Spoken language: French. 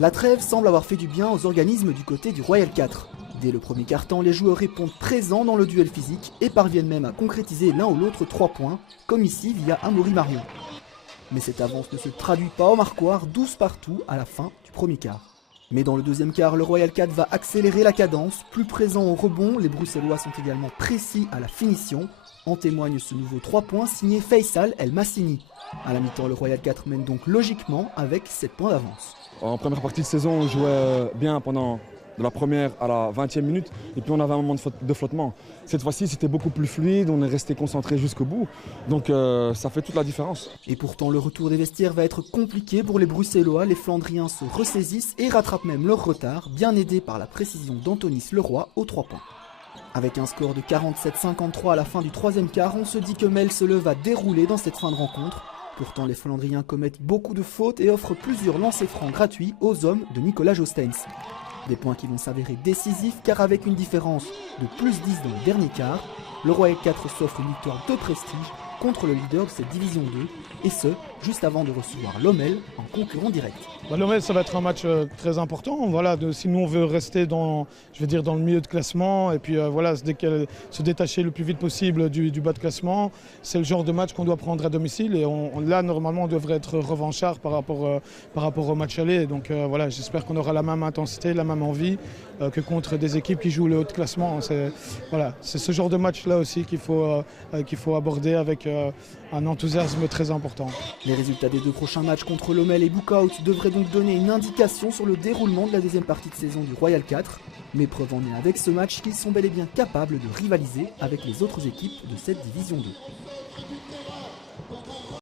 La trêve semble avoir fait du bien aux organismes du côté du Royal 4. Dès le premier quart-temps, les joueurs répondent présents dans le duel physique et parviennent même à concrétiser l'un ou l'autre 3 points, comme ici via Amaury Marion. Mais cette avance ne se traduit pas au marquoir, 12 partout à la fin du premier quart. Mais dans le deuxième quart, le Royal 4 va accélérer la cadence. Plus présent au rebond, les Bruxellois sont également précis à la finition. En témoigne ce nouveau 3 points signé Faisal El Massini. À la mi-temps, le Royal 4 mène donc logiquement avec 7 points d'avance. En première partie de saison, on jouait bien pendant de la première à la 20e minute et puis on avait un moment de flottement. Cette fois-ci, c'était beaucoup plus fluide, on est resté concentré jusqu'au bout, donc ça fait toute la différence. Et pourtant, le retour des vestiaires va être compliqué pour les Bruxellois. Les Flandriens se ressaisissent et rattrapent même leur retard, bien aidés par la précision d'Antonis Leroy aux 3 points. Avec un score de 47-53 à la fin du troisième quart, on se dit que Melsele va dérouler dans cette fin de rencontre. Pourtant, les Flandriens commettent beaucoup de fautes et offrent plusieurs lancers francs gratuits aux hommes de Nicolas Jostens. Des points qui vont s'avérer décisifs car avec une différence de plus 10 dans le dernier quart, le Royal 4 s'offre une victoire de prestige contre le leader de cette division 2 et ce, juste avant de recevoir Lommel en concurrent direct. Lommel, ça va être un match très important. Voilà, si nous on veut rester dans le milieu de classement et puis se détacher le plus vite possible du bas de classement, c'est le genre de match qu'on doit prendre à domicile et là normalement on devrait être revanchard par rapport au match aller. Donc j'espère qu'on aura la même intensité, la même envie que contre des équipes qui jouent le haut de classement. C'est ce genre de match là aussi qu'il faut aborder avec un enthousiasme très important. Les résultats des 2 prochains matchs contre Lommel et Boekhout devraient donc donner une indication sur le déroulement de la deuxième partie de saison du Royal 4. Mais preuve en est avec ce match qu'ils sont bel et bien capables de rivaliser avec les autres équipes de cette division 2.